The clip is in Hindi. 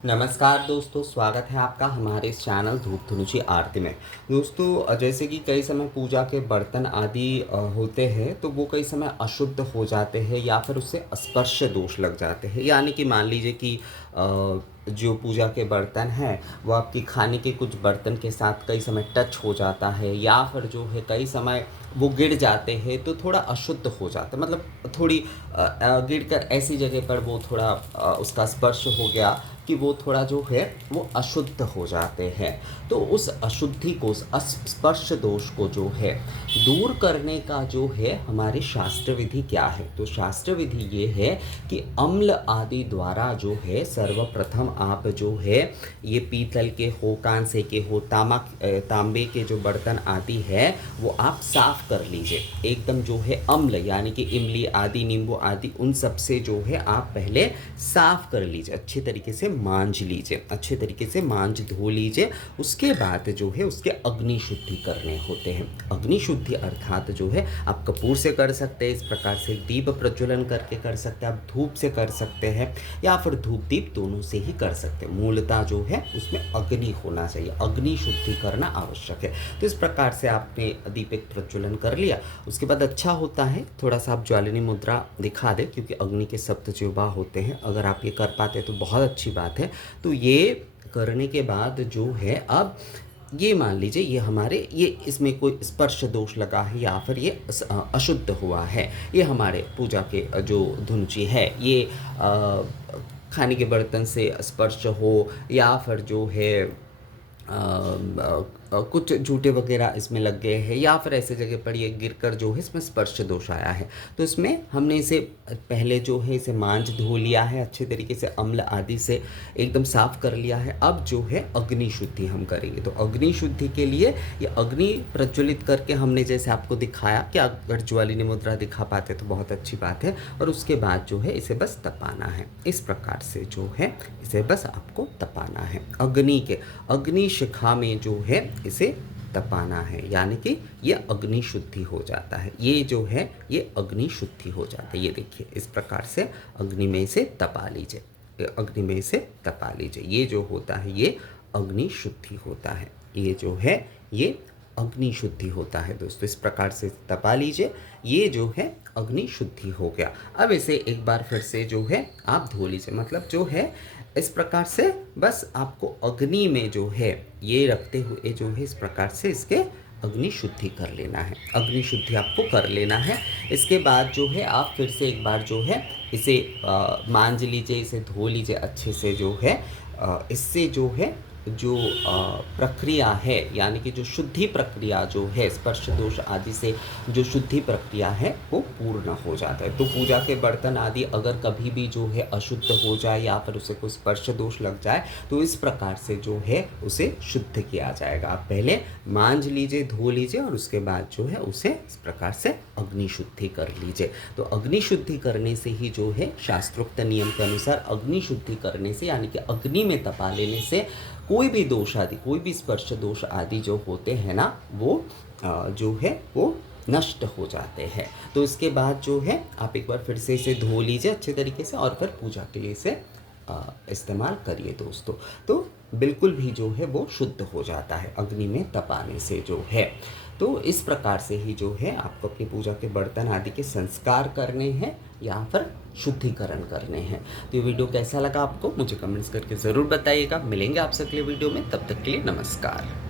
नमस्कार दोस्तों, स्वागत है आपका हमारे इस चैनल धूप धुनुची आरती में। दोस्तों, जैसे कि कई समय पूजा के बर्तन आदि होते हैं तो वो कई समय अशुद्ध हो जाते हैं या फिर उससे स्पर्श दोष लग जाते हैं। यानी कि मान लीजिए कि जो पूजा के बर्तन हैं वो आपकी खाने के कुछ बर्तन के साथ कई समय टच हो जाता है या फिर जो है कई समय वो गिर जाते हैं तो थोड़ा अशुद्ध हो जाता है। मतलब थोड़ी गिर कर ऐसी जगह पर वो थोड़ा उसका स्पर्श हो गया कि वो थोड़ा जो है वो अशुद्ध हो जाते हैं। तो उस अशुद्धि को, उस स्पर्श दोष को जो है दूर करने का जो है हमारी शास्त्र विधि क्या है। तो शास्त्र विधि ये है कि अम्ल आदि द्वारा जो है सर्वप्रथम आप जो है ये पीतल के हो, कांसे के हो, तांबे के जो बर्तन आदि है वो आप साफ कर लीजिए। एकदम जो है अम्ल यानी कि इमली आदि, नींबू आदि, उन सब से जो है आप पहले साफ कर लीजिए, अच्छे तरीके से मांज लीजिए, अच्छे तरीके से मांज धो लीजिए। उसके बाद जो है उसके अग्नि शुद्धि करने होते हैं। अग्नि शुद्धि अर्थात जो है आप कपूर से कर सकते हैं, इस प्रकार से दीप प्रज्वलन करके कर सकते हैं, आप धूप से कर सकते हैं या फिर धूप दीप दोनों से ही कर सकते हैं। मूलतः जो है उसमें अग्नि होना चाहिए, अग्नि शुद्धि करना आवश्यक है। तो इस प्रकार से आपने दीपक प्रज्वलन कर लिया। उसके बाद अच्छा होता है थोड़ा सा आप ज्वालिनी मुद्रा दिखा दें, क्योंकि अग्नि के सप्तजिह्वा होते हैं। अगर आप ये कर पाते तो बहुत अच्छी बात है। तो ये करने के बाद जो है अब ये मान लीजिए ये हमारे ये इसमें कोई स्पर्श दोष लगा है या फिर ये अशुद्ध हुआ है, ये हमारे पूजा के जो धुनुची है ये खाने के बर्तन से स्पर्श हो या फिर जो है कुछ जूठे वगैरह इसमें लग गए हैं या फिर ऐसे जगह पर ये गिरकर जो है इसमें स्पर्श दोष आया है। तो इसमें हमने इसे पहले जो है इसे मांज धो लिया है, अच्छे तरीके से अम्ल आदि से एकदम साफ कर लिया है। अब जो है अग्नि शुद्धि हम करेंगे। तो अग्नि शुद्धि के लिए ये अग्नि प्रज्वलित करके हमने जैसे आपको दिखाया कि अगर ज्वालिनी मुद्रा दिखा पाते तो बहुत अच्छी बात है। और उसके बाद जो है इसे बस तपाना है। इस प्रकार से जो है इसे बस आपको तपाना है। अग्नि शिखा में जो है इसे तपाना है, यानी कि ये अग्नि शुद्धि हो जाता है। ये जो है ये अग्नि शुद्धि हो जाता है। ये देखिए इस प्रकार से अग्नि में इसे तपा लीजिए, अग्नि में इसे तपा लीजिए। ये जो होता है ये अग्नि शुद्धि होता है। ये जो है ये अग्नि शुद्धि होता है दोस्तों। इस प्रकार से तपा लीजिए। ये जो है अग्नि शुद्धि हो गया। अब इसे एक बार फिर से जो है आप धो लीजिए। मतलब जो है इस प्रकार से बस आपको अग्नि में जो है ये रखते हुए जो है इस प्रकार से इसके अग्नि शुद्धि कर लेना है। अग्नि शुद्धि आपको कर लेना है। इसके बाद जो है आप फिर से एक बार जो है इसे मांज लीजिए, इसे धो लीजिए अच्छे से। जो है इससे जो है जो प्रक्रिया है, यानी कि जो शुद्धि प्रक्रिया जो है स्पर्श दोष आदि से जो शुद्धि प्रक्रिया है वो पूर्ण हो जाता है। तो पूजा के बर्तन आदि अगर कभी भी जो है अशुद्ध हो जाए या फिर उसे कोई स्पर्श दोष लग जाए तो इस प्रकार से जो है उसे शुद्ध किया जाएगा। आप पहले मांज लीजिए, धो लीजिए और उसके बाद जो है उसे इस प्रकार से अग्नि शुद्धि कर लीजिए। तो अग्नि शुद्धि करने से ही जो है शास्त्रोक्त नियम के अनुसार अग्नि शुद्धि करने से, यानी कि अग्नि में तपा लेने से कोई भी दोष आदि, कोई भी स्पर्श दोष आदि जो होते हैं ना वो जो है वो नष्ट हो जाते हैं। तो इसके बाद जो है आप एक बार फिर से इसे धो लीजिए अच्छे तरीके से और फिर पूजा के लिए इसे इस्तेमाल करिए दोस्तों। तो बिल्कुल भी जो है वो शुद्ध हो जाता है अग्नि में तपाने से जो है। तो इस प्रकार से ही जो है आपको अपनी पूजा के बर्तन आदि के संस्कार करने हैं या फिर शुद्धिकरण करने हैं। तो ये वीडियो कैसा लगा आपको मुझे कमेंट्स करके ज़रूर बताइएगा। मिलेंगे आपसे अगले वीडियो में, तब तक के लिए नमस्कार।